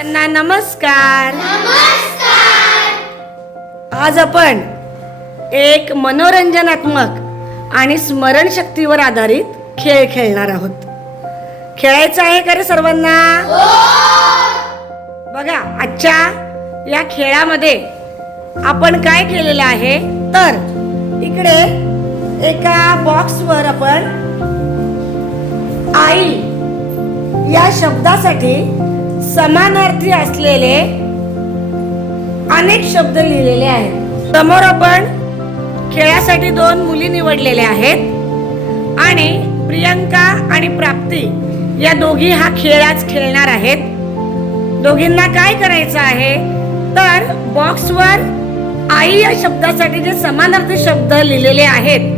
सर्वांना नमस्कार. आज आपण एक मनोरंजनात्मक आणि स्मरणशक्तीवर आधारित खेळ खेळणार आहोत. खेळायचं आहे का रे सर्वांना बघा आजच्या या खेळामध्ये आपण काय केलेलं आहे? तर इकडे एका बॉक्सवर आपण आई या शब्दासाठी समानार्थी असलेले अनेक शब्द लिहिलेले आहेत. समोर आपण खेळासाठी दोन मुली निवडलेल्या आहेत आणि प्रियंका आणि प्राप्ती या दोघी हा खेळ आज खेळणार आहेत. दोघींना काय करायचं आहे? तर बॉक्सवर आई या शब्दासाठी जे समानार्थी शब्द लिहिलेले आहेत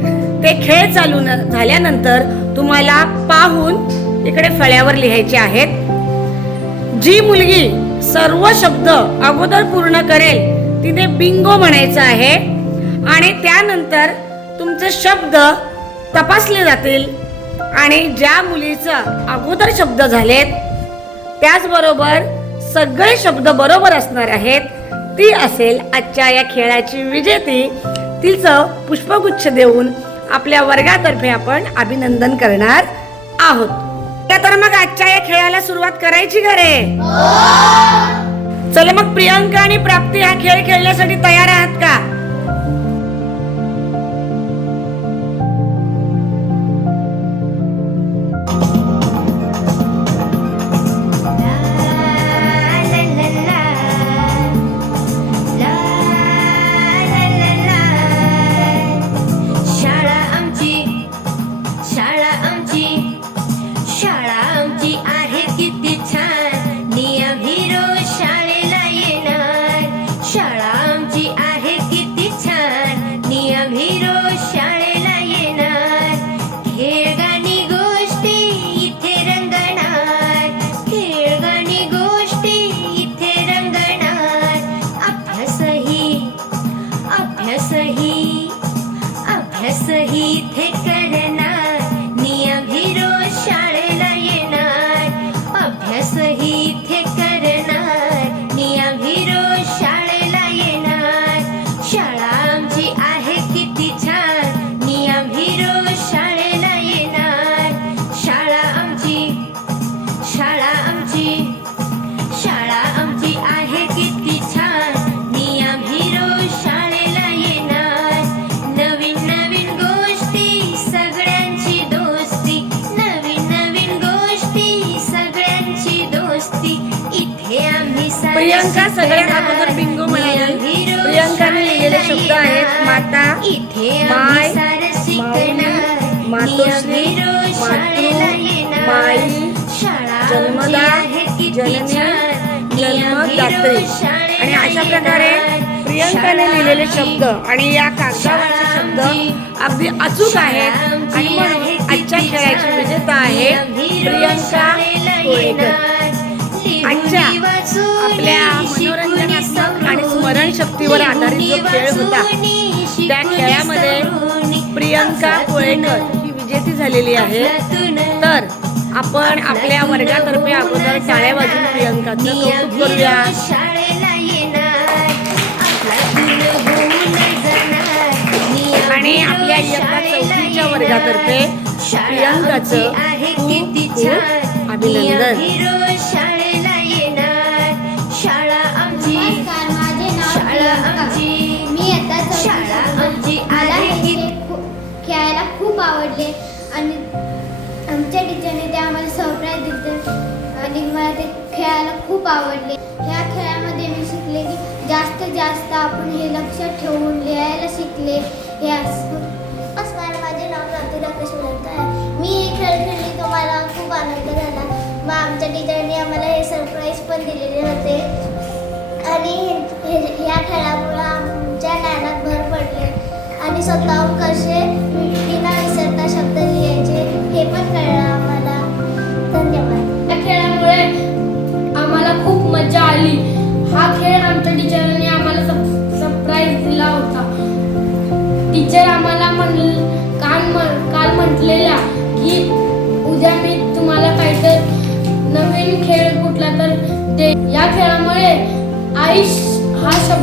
ते खेळ चालू न- झाल्यानंतर तुम्हाला पाहून इकडे फळ्यावर लिहायचे आहेत. जी मुलगी सर्व शब्द अगोदर पूर्ण करेल तिने बिंगो म्हणायचं आहे. आणि त्यानंतर तुमचे शब्द तपासले जातील. आणि ज्या मुलीचं अगोदर शब्द झालेत त्याचबरोबर सगळे शब्द बरोबर असणार आहेत ती असेल आजच्या या खेळाची विजेती. तिचं पुष्पगुच्छ देऊन आपल्या वर्गातर्फे आपण अभिनंदन करणार आहोत. तर मग आजच्या या खेळाला सुरुवात करायची घरे. चला मग प्रियांका आणि प्राप्ती हा खेळ खेळण्यासाठी तयार आहात का? सगळ्यात. अगोदर बिंगो म्हणाली. प्रियंकाने लिहिलेले शब्द आहेत. माता, इथे माय, मातोश्री, मातृ. माई, जन्मदा, जननी. जन्मदात्री. आणि अशा प्रकारे प्रियंकाने लिहिलेले शब्द आणि या कागदावरचे शब्द अगदी अचूक आहेत आणि म्हणून आजच्या खेळाची विजेता आहे प्रियंका कोळेकर वर आधारित जो खेळ होता त्या खेळामध्ये प्रियंका कोळेकर ही विजेती झालेली आहे. तर आपण आपल्या वर्गातर्फे अगोदर टाळ्या वाजून प्रियंकाचं कौतुक करूया. आणि आपल्या इयत्ता चौथीच्या वर्गातर्फे प्रियंकाचं खूप खूप अभिनंदन. आणि आमच्या टीचरने ते आम्हाला सरप्राईज दिले आणि मला ते खेळायला खूप आवडले. ह्या खेळामध्ये मी शिकले की जास्तीत जास्त आपण हे लक्षात ठेवून लिहायला शिकले. हे असं. असणार माझे नाव प्राप्ती राकेश आहे. मी हे खेळ खेळली तो मला खूप आनंद झाला. मग आमच्या टीचरने आम्हाला हे सरप्राईज पण दिलेले होते. आणि हे ह्या खेळामुळं आमच्या ज्ञानात भर पडले. आणि स्वतःहून कसे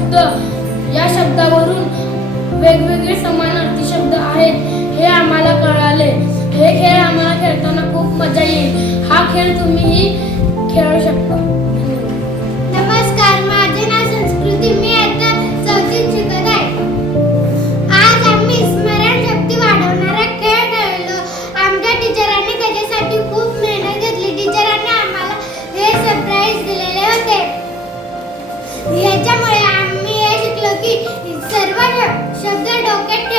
शब्द. या शब्दावरून वेगवेगळे समानार्थी शब्द आहेत. हे आम्हाला कळाले. हे खेळ आम्हाला खेळताना खूप मजा येईल. हा खेळ तुम्हीही खेळू शकता. नमस्कार माझे नाव संस्कृती. मी आता चौथीत शिकत आहे. आज आम्ही स्मरण शक्ती वाढवणारा खेळ खेळलो. आमच्या टीचरांनी त्याच्यासाठी खूप मेहनत घेतली. टीचरांनी आम्हाला हे सरप्राईज दिलेले होते. याच्यामुळे शब्द